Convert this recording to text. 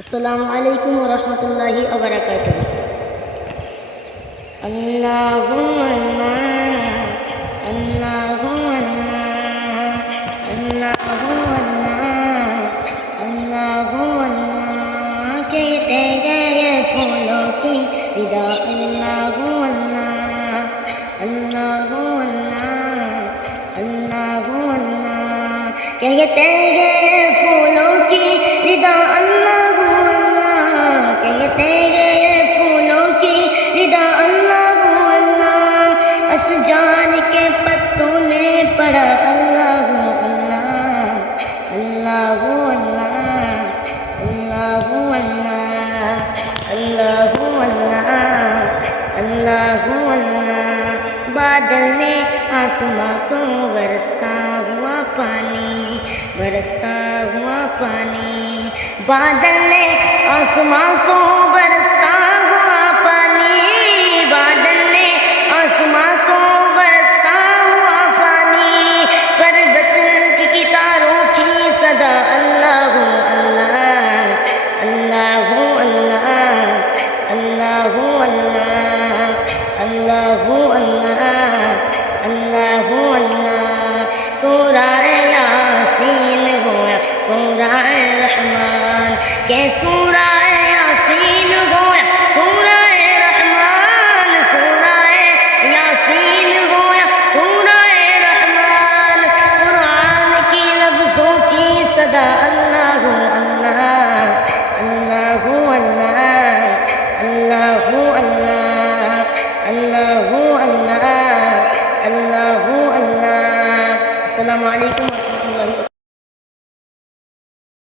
السلام علیکم ورحمۃ اللہ وبرکاتہ۔ اللہم اللہ اللہم اللہ اللہم اللہ اللہم اللہ، کہتے گئے پھولوں کی ردا اللہم اللہ اللہم اللہ اللہم اللہ، کہتے گئے پھولوں کی ردا اللہم اللہ، کہتے گئے پھولوں کی ردا اللہم اللہ، اشجار کے پتوں نے پڑھا اللہم اللہ اللہم اللہ اللہم اللہ اللہم اللہ اللہم اللہ، بادل نے آسماں کو برستا ہوا پانی برستا ہوا پانی، بادل نے آسماں کو برستا ہوا پانی، بادل نے آسماں کو برستا ہوا پانی، پربت کی تاروں کی صدا اللہ اللہ اللہ اللہ اللہ اللہ اللہ اللہ اللہ، سورہ یاسین ہوا سورہ رحمان کہ سورہ